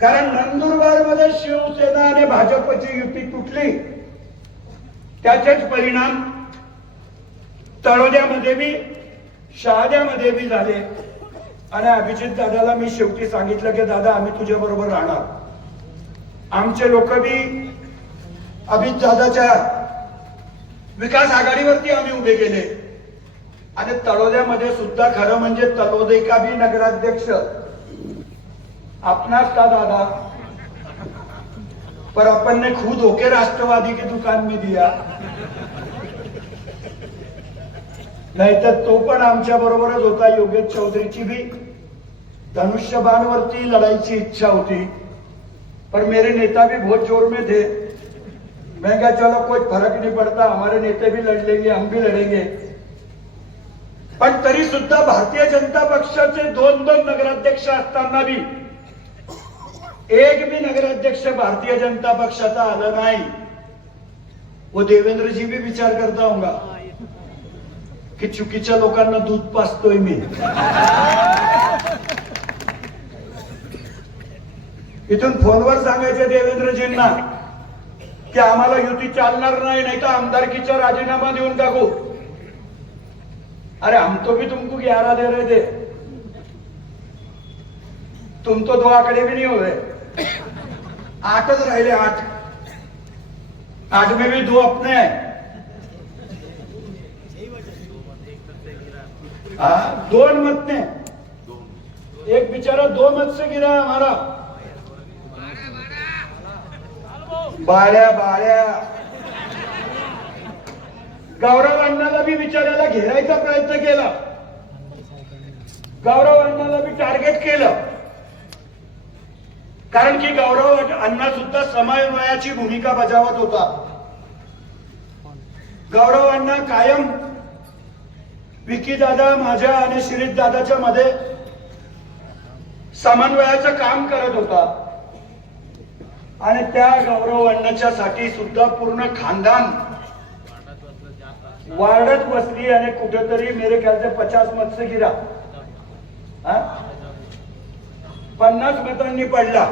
कारण नंदुरबार मध्ये शिवसेना आणि भाजपची युती तुटली. त्याचेच परिणाम तळोद्यामध्ये बी शहाद्यामध्ये बी झाले. आणि अभिजित दादाला मी शेवटी सांगितलं की दादा आम्ही तुझ्या बरोबर राहणार. आमचे लोक बी अभिजित दादाच्या विकास आघाडीवरती आम्ही उभे केले. आणि तळोद्यामध्ये सुद्धा खरं म्हणजे तळोदे का भी नगराध्यक्ष अपना था दादा, पर अपन ने खुद होके राष्ट्रवादी की दुकान में दिया. नाहीतर तो पण आमच्या बरोबरच होता. योगेश चौधरीची भी धनुष्यबाणवरती लढाईची इच्छा होती, पर मेरे नेता भी बहुत जोर में थे. मैं क्या चलो कोई फर्क नहीं पड़ता, हमारे नेते भी लड़ लेंगे, हम भी लड़ेंगे. पण तरी सुद्धा भारतीय जनता पक्षाचे 2 नगराध्यक्ष असताना भी एक भी नगराध्यक्ष भारतीय जनता पक्षाचा आला नाही. वो देवेंद्र जी भी विचार करता होगा की चुकीच्या लोकांना दूध पाजतोय मी. इथून फोनवर सांगायचे देवेंद्रजींना की आम्हाला युती चालणार नाही, नाही तर आमदारकीचा राजीनामा देऊन टाकू. अरे हम तो भी तुमको 11 दे रहे थे, तुम तो 2 आंकड़े भी नहीं हुए. 8च राहिले. 8 में भी 2 अपने हैं. 2 मत ने, एक बेचारा 2 मत से गिरा है हमारा. बाळ्या गौरव अण्णाला भी बिचाऱ्याला घेरायचा प्रयत्न केला. गौरव अण्णाला भी टार्गेट केलं, कारण की गौरव अण्णा सुद्धा समन्वयाची भूमिका बजावत होता. गौरव अण्णा कायम विकी दादा माझ्या आणि श्रीत दादाच्या मध्ये समन्वयाचं काम करत होता. आणि त्या गौरव अण्णाच्या साठी सुद्धा पूर्ण खानदान वाढत बसली. आणि कुठेतरी मेरे ख्याल से 50 मत से गिरा. 50 मतांनी पडला.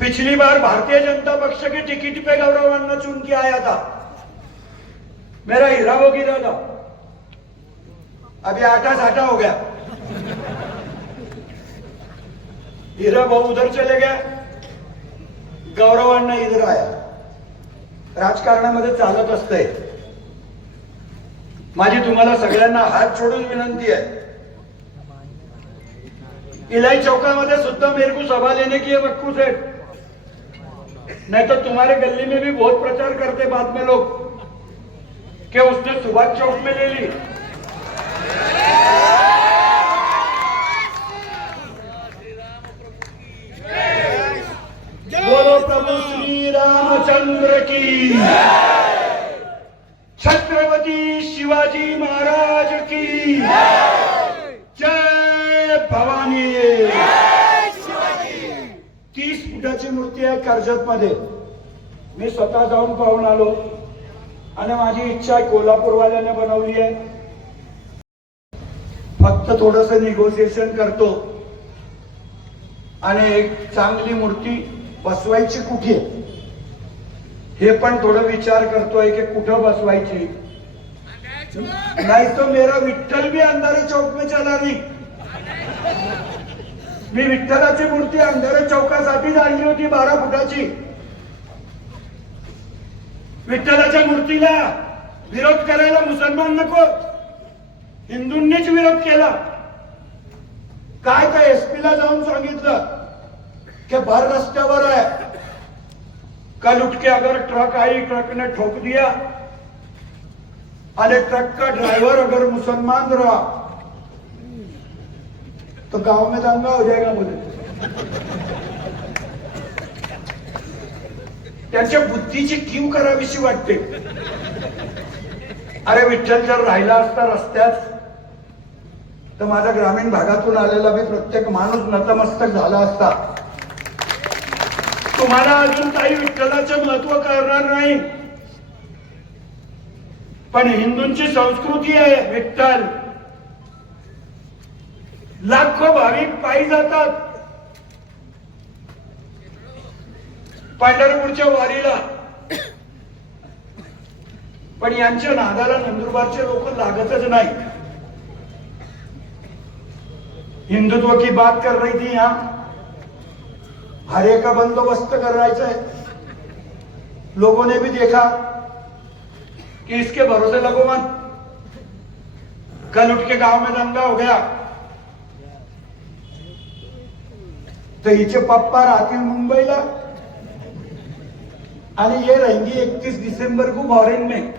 पिछली बार भारतीय जनता पक्ष की टिकट पे गौरव अन्ना चुन के आया था. मेरा हीरा वो गिरा था. अभी आटा साटा हो गया. हीरा भाऊ उधर चले गया, गौरव अण्णा इधर आया. राजकारणामध्ये चालत असतंय. माझी तुम्हाला सगळ्यांना हात जोडून विनंती है, इलाई चौकामध्ये सुद्धा मेरे को सभा लेने की है वक्कू से. नहीं तो तुम्हारे गली में भी बहुत प्रचार करते बाद में लोग कि उसने सुभाष चौक में ले ली. बोलो प्रभु श्री रामचंद्र की, छत्रपति शिवाजी महाराज की जय भवानी. 30 फुटाची मूर्ती आहे कर्जत मध्ये. मी स्वतः जाऊन पाहून आलो आणि माझी इच्छा आहे कोल्हापूरवाल्याने बनवली आहे. फक्त थोडस निगोसिएशन करतो आणि एक चांगली मूर्ती बसवायची कुठे हे पण थोडं विचार करतोय की कुठं बसवायची. नहीं तो मेरा विठ्ठल भी अंधारे चौक में चला नहीं. मी विठ्ठलाची मूर्ती अंधारे चौकासाठी आणली होती 12 फुटाची. विठ्ठलाच्या मूर्तीला विरोध करायला मुसलमान नको, हिंदूंनीच विरोध केला. काय त्या एसपी ला जाऊन सांगितलं कि भर रस्त्यावर है, कल उठ के अगर ट्रक आई, ट्रक ने ठोक दिया, अरे ट्रक का ड्राइवर अगर मुसलमान रहा तो गांव में दंगा हो जाएगा बोले. त्यांच्या बुद्धीची कीव करावीशी वाटते. अरे विठ्ठल जर राहिला असता रस्त्यात तर माझ्या ग्रामीण भागातून आलेला बी प्रत्येक माणूस नतमस्तक झाला असता. तुम्हाला अजून काही विठ्ठलाचे महत्व कळणार नाही, पण हिंदूंची संस्कृती आहे विठ्ठल. लाखो भाविक पायी जातात पंढरपूरच्या वारीला, पण यांच्या नादाला नंदुरबारचे लोक लागतच नाही. हिंदुत्व की बात कर रही थी यहां, हरे का बंदोबस्त करायचा है. लोगों ने भी देखा कि इसके भरोसे लगो मत. कल उठ के गांव में दंगा हो गया तो हिचे पप्पा राहतील मुंबईला आणि ये रहेंगी 31 दिसंबर को फॉरेन में.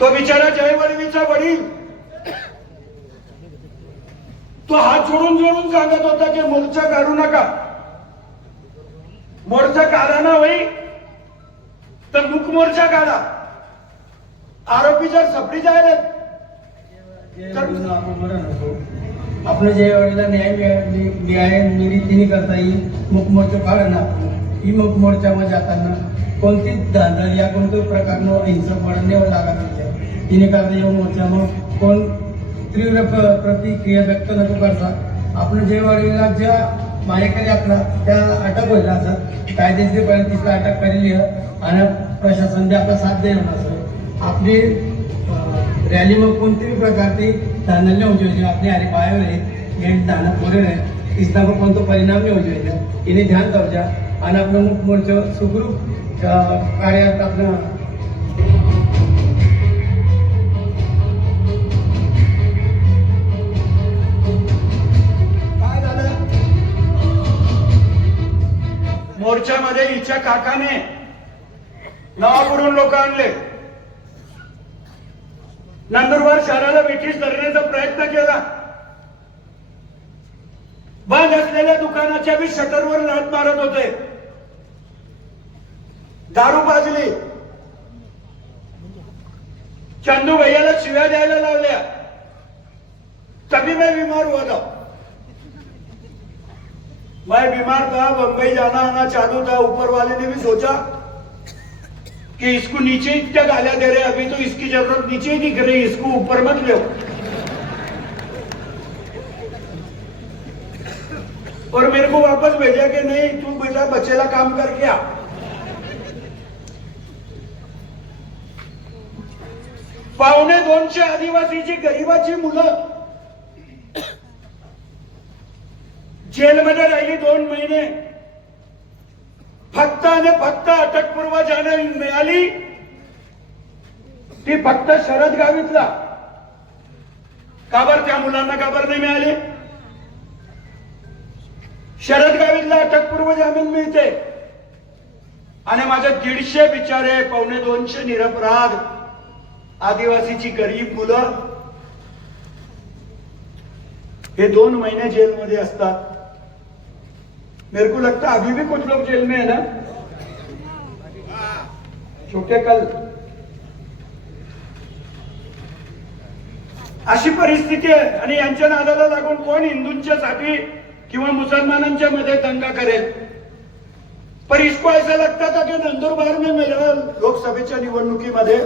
तो बिचारा जयवल्लभीचा वडील तो हात जोडून जोडून सांगत होता की मोर्चा काढू नका. मोर्चा काढा ना भाई तर मुक मोर्चा काढा. आरोपी जर सपडी जायला आपण जे वडीला न्याय निरीतीने करता येईल. मुख मोर्चा काढा. ही मुख मोर्चामध्ये जाताना कोणतीच धांदल या कोणत्याही प्रकारनं हिंसक पडणे लागत नाही. तिने करता येऊ मोर्चा मग कोण तीव्र प्रतिक्रिया व्यक्त नको करता. आपण जे वडीला ज्या मारेकरी आपला त्या अटक व्हायला असत कायदेशीरपणे तिला अटक केलेली आहे आणि प्रशासन आपला साथ देणार असं. आपली रॅली मग कोणत्याही प्रकारची धांदल नाही होऊ જોઈએ. आपली हरी पायो है धाना पूरे है इसका कोणतो परिणाम नाही होऊ જોઈએ. इने ध्यान दवजा आणि आपलं मुख मोर्चा सुखरूप कार्यात आपलं मोर्चामध्ये हिच्या काकाने नवापुरून लोक आणले. नंदुरबार शहराला वेठीस धरण्याचा प्रयत्न केला. बंद असलेल्या दुकानाच्या बी शटरवर लाथ मारत होते. दारू पाजली. चंदू भैयाला शिव्या द्यायला लावल्या. तभी मैं बीमार हुआ था. मैं बीमार था, बंबई जाना आना चालू था. ऊपर वाले ने भी सोचा कि इसको नीचे ही क्या गालियां दे रहे, अभी तो इसकी जरूरत नीचे ही दिख रही, इसको ऊपर मत लो. और मेरे को वापस भेजा कि नहीं तू बेटा बचेला काम करके आ. पावणे 200 आदिवासीची गरीबाची मुलं जेलमध्ये राहिली 2 महिने. फक्त आणि फक्त अटकपूर्व जामीन मिळाली ती फक्त शरद गावितला. का बरं त्या मुलांना का बरं नाही मिळाली? शरद गावितला अटकपूर्व जामीन मिळते आणि माझे 150 बिचारे पावणे 200 निरपराध आदिवासीची गरीब मुलं हे 2 महिने जेलमध्ये असतात. मेरे को लगता है अभी भी कुछ लोग जेल में है ना, छोटे कल. अशी परिस्थिती आहे आणि यांच्या नादाला लागून कोण हिंदूंच्यासाठी किंवा मुसलमानांच्या मध्ये दंगा करेल. पर इसको ऐसा लगता था कि नंदुरबार में मेरा लोकसभेच्या निवडणुकीमध्ये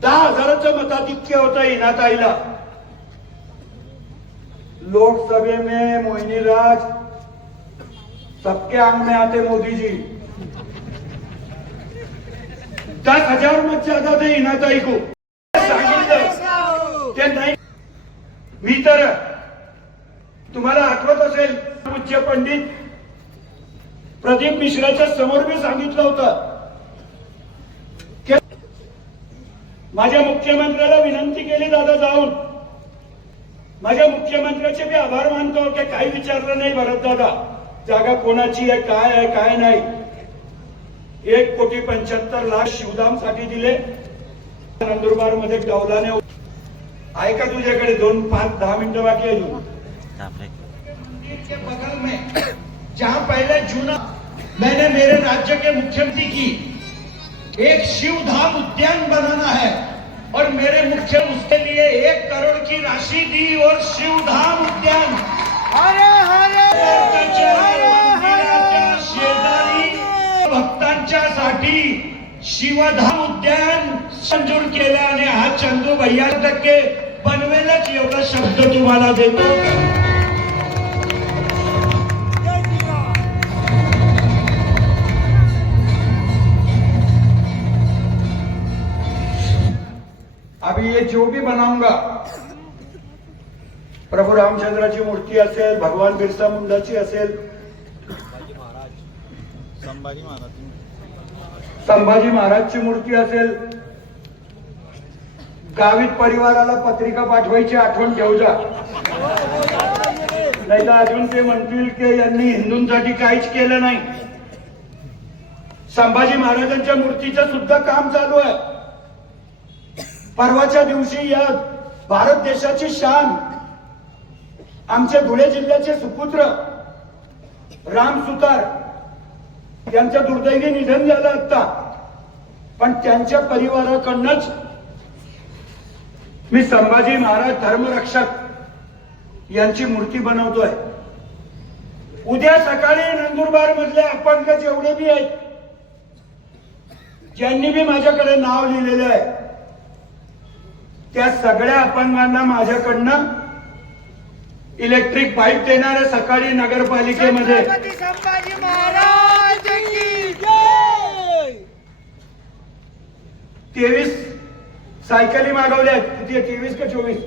10,000चं मताधिक्य होतं इनाताईला. लोकसभा में मोहिनी राज सबके आंग में आते मोदी जी 10,000 मत ज्यादा थे इनाताई को सांगितलं ते नाही. मी तर तुम्हाला आठवत असेल पूज्य पंडित प्रदीप मिश्राच्या समोर मी सांगितलं होतं की माझ्या मुख्यमंत्र्याला विनंती केली, दादा जाऊन माझ्या मुख्यमंत्र्याचे मी आभार मानतो की काही विचारलं नाही भरत दादा, जागा कोणाची आहे काय नाही. 1,75,00,000 शिवधाम साठी दिले. नंदुरबार मध्ये डौलाने आहे का तुझ्याकडे 2-5-10 मिनिटं बाकी आहे. के बगल में जहां पहले जून मैंने मेरे राज्य के मुख्यमंत्री की एक शिवधाम उद्यान बनाना है और मेरे मुख्य उसके लिए 1 करोड़ की राशि दी और शिवधाम उद्यान शेजारी भक्तांच्या साठी शिवधाम उद्यान मंजूर केलं आणि हा चंदू भैया टक्के बनवेलच एवढा शब्द तुम्हाला देतो. अभी ये जो भी बनाऊंगा, प्रभू रामचंद्राची मूर्ती असेल, भगवान बिरसा मुंडाची असेल, संभाजी महाराजची मूर्ती असेल, गावित परिवाराला पत्रिका पाठवायची आठवण ठेवू जा. नाही तर अजून ते म्हणतील की यांनी हिंदूंसाठी काहीच केलं नाही. संभाजी महाराजांच्या मूर्तीचं सुद्धा काम चालू आहे. परवाच्या दिवशी या भारत देशाची शान आमचे धुळे जिल्ह्याचे सुपुत्र राम सुतार यांचं दुर्दैवी निधन झालं आता, पण त्यांच्या परिवाराकडनंच मी संभाजी महाराज धर्मरक्षक यांची मूर्ती बनवतोय. उद्या सकाळी नंदुरबार मधले अपंग जेवढे बी आहेत, ज्यांनी बी माझ्याकडे नाव लिहिलेलं आहे, त्या सगळ्या अपंगांना माझ्याकडनं इलेक्ट्रिक बाईक देणार आहे. सकाळी नगरपालिकेमध्ये 23 सायकली मागवल्या आहेत. किती 23 का 24?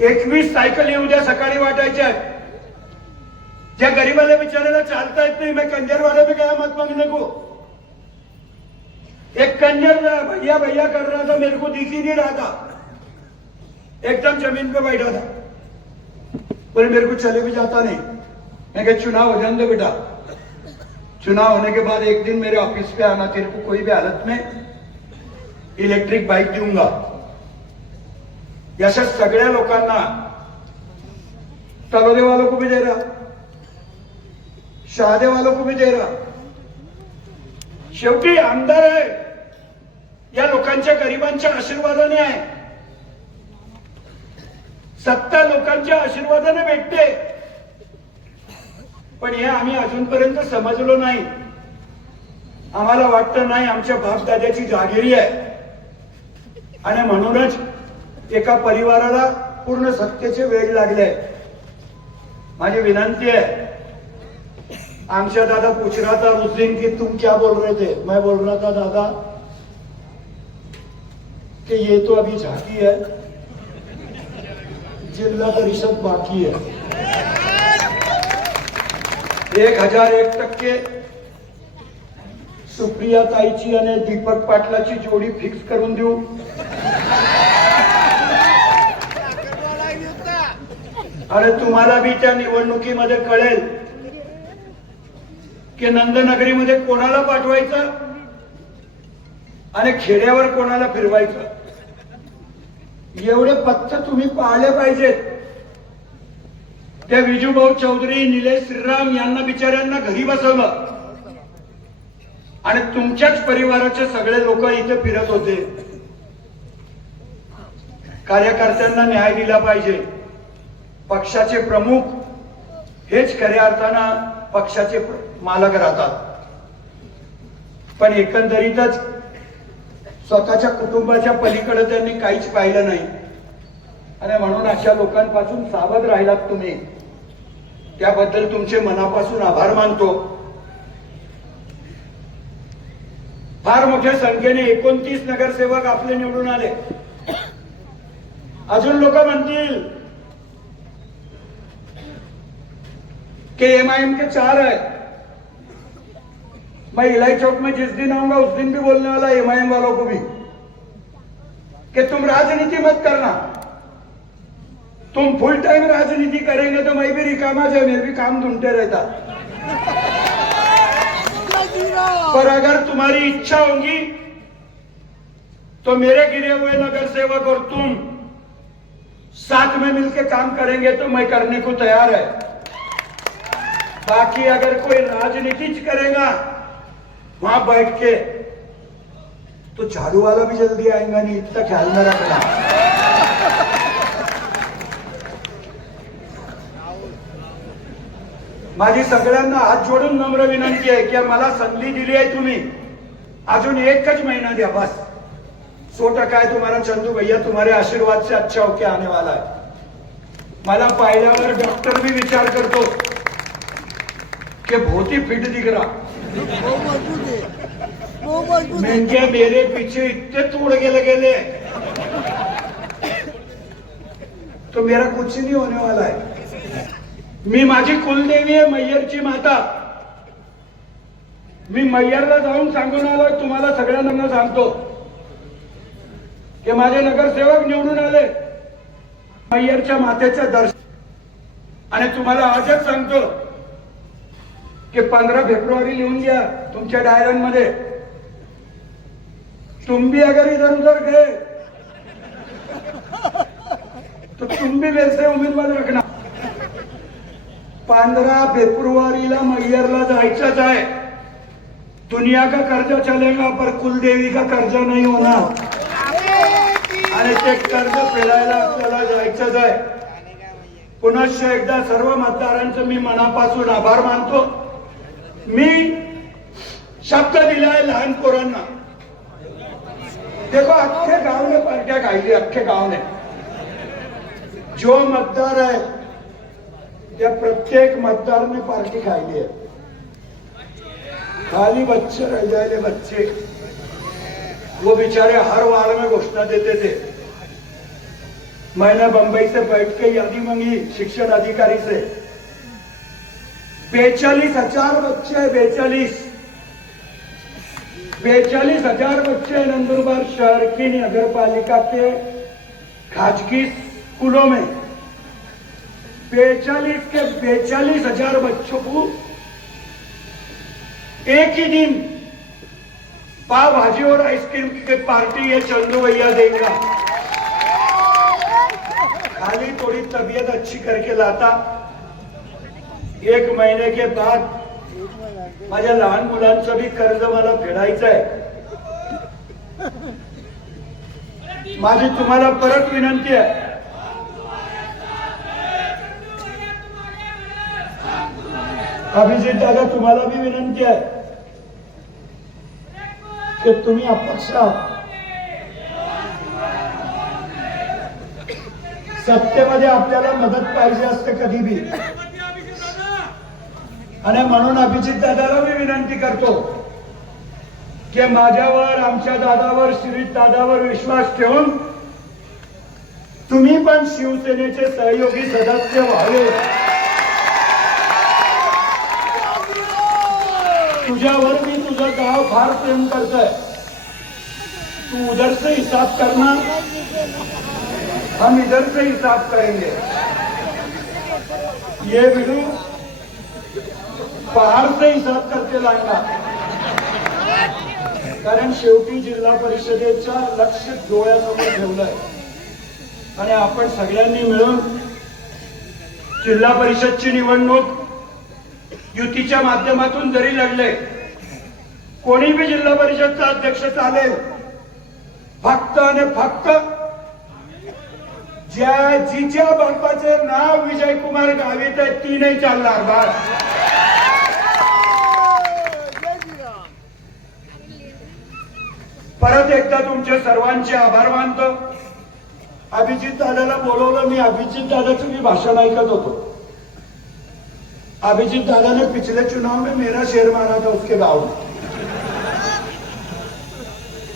21 सायकली उद्या सकाळी वाटायच्या आहेत. ज्या गरीबाला बिचारायला चालता येत नाही, मैं कंजर वाले भी गया मत मांगने को. एक कंजर भैया भैया कर रहा था, मेरे को दिख ही नहीं रहा था, एकदम जमीन पे बैठा था. बोले मेरे को चले भी जाता नहीं. मैं कहा चुनाव हो जाने दो बेटा, चुनाव होने के बाद एक दिन मेरे ऑफिस पे आना, तेरे को कोई भी हालत में इलेक्ट्रिक बाइक दूंगा. अशा सगळ्या लोकांना, तलोदे वालों को भी दे रहा, शहादे वालों को भी दे रहा. शेवटी आमदार आहे या लोकांच्या गरिबांच्या आशीर्वादाने आहे. सत्ता लोकांच्या आशीर्वादाने भेटते, पण हे आम्ही अजूनपर्यंत समजलो नाही. आम्हाला वाटतं नाही आमच्या बापदाद्याची जागिरी आहे, आणि म्हणूनच एका परिवाराला पूर्ण सत्तेचे वेळ लागले. माझी विनंती आहे, आमच्या दादा पूछ रहा था उस दिन कि तुम क्या बोल रहे थे. मैं बोल रहा था दादा कि ये तो अभी झांकी है, जिल्हा परिषद बाकी है. 1001% सुप्रिया ताईची आणि दीपक पाटलाची जोडी फिक्स करून देऊ. आणि तुम्हाला बी त्या निवडणुकीमध्ये कळेल की नंदनगरीमध्ये कोणाला पाठवायचं आणि खेड्यावर कोणाला फिरवायचं. एवढे पथ्य तुम्ही पाळले पाहिजेत. त्या विजूभाऊ चौधरी, निलेश श्रीराम यांना बिचाऱ्यांना घरी बसवलं आणि तुमच्याच परिवाराचे सगळे लोक इथे फिरत होते. कार्यकर्त्यांना न्याय दिला पाहिजे. पक्षाचे प्रमुख हेच खऱ्या अर्थानं पक्षाचे मालक राहतात. पण एकंदरीतच स्वतःच्या कुटुंबाच्या पलीकडे त्यांनी काहीच पाहिलं नाही आणि म्हणून अशा लोकांपासून सावध राहिलात तुम्ही. त्याबद्दल तुमचे मनापासून आभार मानतो. फार मोठ्या संख्येने 29 नगरसेवक आपले निवडून आले. अजून लोक म्हणतील कि एमआईएम के 4 है. मैं इलाई चौक में जिस दिन आऊंगा उस दिन भी बोलने वाला एमआईएम वालों को भी कि तुम राजनीति मत करना. तुम फुल टाइम राजनीति करेंगे तो मैं भी रिकामा जाए, मैं भी काम ढूंढते रहता. पर अगर तुम्हारी इच्छा होगी तो मेरे गिरे हुए नगर सेवक और तुम साथ में मिलकर काम करेंगे तो मैं करने को तैयार है. बाकी अगर कोई राजनीति करेगा वहां बैठ के तो झाड़ू वाला भी जल्दी आएगा नहीं, इतना ख्याल में रखना. माझी सगळ्यांना हात जोडून नम्र विनंती आहे की मला संधी दिली आहे तुम्ही, अजून एकच महिना द्या बस. 100% है तुम्हारा चंदू भैया, तुम्हारे आशीर्वाद से अच्छा होके आने वाला है. मला पाहिल्यावर डॉक्टर भी विचार करतो कि बहुत ही फिट दिख रहा. मेंढ्या मेरे पीछे इतने तोड़ के लगे तो मेरा कुछ नहीं होने वाला है. मी माझी कुलदेवी आहे मैयरची माता. मी मैयरला जाऊन सांगून आलो, तुम्हाला सगळ्यांना सांगतो की माझे नगरसेवक निवडून आले. मैयरच्या मातेचं दर्शन आणि तुम्हाला आजच सांगतो कि 15 फेब्रुवारी लिहून घ्या तुमच्या डायऱ्यांमध्ये. तुम भी अगर इधर उधर गए तो तुम भी वैसे उम्मीदवार रखना. 15 फेब्रुवारीला मैयरला जायचंच आहे. दुनिया का कर्जा चलेगा पर कुलदेवी का कर्जा नहीं होणार आणि ते कर्ज फेडायला आपल्याला जायचंच आहे. पुनश्च एकदा सर्व मतदारांचं मी मनापासून आभार मानतो. मी शब्द दिलाय लहान पोरांना. देखो अख्खे गाव ने पार्ट्या खायली, अख्खे गाव ने. जो मतदार है त्या प्रत्येक मतदार ने पार्टी खायली है. खाली बच्चे रह जाए, बच्चे वो बेचारे हर वार में घोषणा देते थे. मैंने बंबई से बैठ के यादी मांगी शिक्षण अधिकारी से. 42,000 बच्चे हैं. 42,000 बच्चे नंदुरबार शहर की नगर पालिका के खाजगी स्कूलों में. 42,000 बच्चों को एक ही दिन पाव भाजी और आइसक्रीम की पार्टी ये चंदू भैया देगा. खाली थोड़ी तबीयत अच्छी करके लाता. 1 महीने के बाद माझ्या लहान मुलांचं भी कर्ज मला फेडायचं आहे. माझी तुम्हाला परत विनंती आहे, अभिजित दादा तुम्हाला भी विनंती आहे की तुम्ही अपक्ष आहात. सत्तेमध्ये आपल्याला मदत पाहिजे असते कधी भी. आणि म्हणून अभिजित दादाला मी विनंती करतो की माझ्यावर, आमच्या दादावर, श्रीत दादावर विश्वास ठेवून तुम्ही पण शिवसेनेचे सहयोगी सदस्य व्हावे. तुझ्यावर मी तुझं गाव फार प्रेम करतोय. तू उधर से हिसाब करना, हम इधर से हिसाब करेंगे. ये वीडियो पहाड़ से हिसाब करके लाएगा. कारण शेवटी जिल्हा परिषदेचा लक्ष डोळ्यासमोर ठेवलंय आणि आपण सगळ्यांनी मिळून जिल्हा परिषदची निवडणूक युतीच्या माध्यमातून जरी लढले, कोणी भी जिल्हा परिषदचा अध्यक्ष चालेल. फक्त आणि फक्त जिच्या बापाचे नाव विजयकुमार गावित आहे ती नाही चालणार. बाळ परत एकदा तुमच्या सर्वांचे आभार मानतो. अभिजित दादाला बोलवलं. मी अभिजित दादाचं मी भाषण ऐकत होतो. अभिजीत दादा ने पिछले चुनाव में मेरा शेर मारा था उसके गांव में.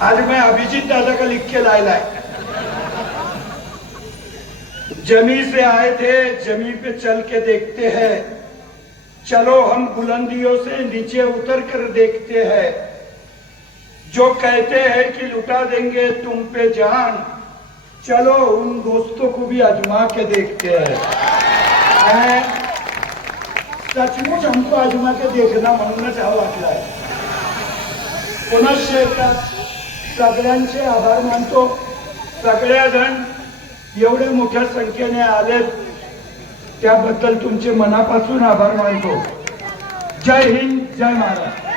आज मैं अभिजीत दादा का लिख के लाया है. जमी से आए थे, जमी पे चल के देखते हैं. चलो हम बुलंदियों से नीचे उतर कर देखते हैं. जो कहते हैं कि लुटा देंगे तुम पे जान, चलो उन दोस्तों को भी आजमा के देखते हैं. सचमुच हमको आजमा के देखना म्हणूनच हा वाटलाय. पुनश्च एकदा सगळ्यांचे आभार मानतो. सगळ्याजण एवढे मोठ्या संख्येने आलेत त्याबद्दल तुमचे मनापासून आभार मानतो. जय हिंद, जय महाराष्ट्र.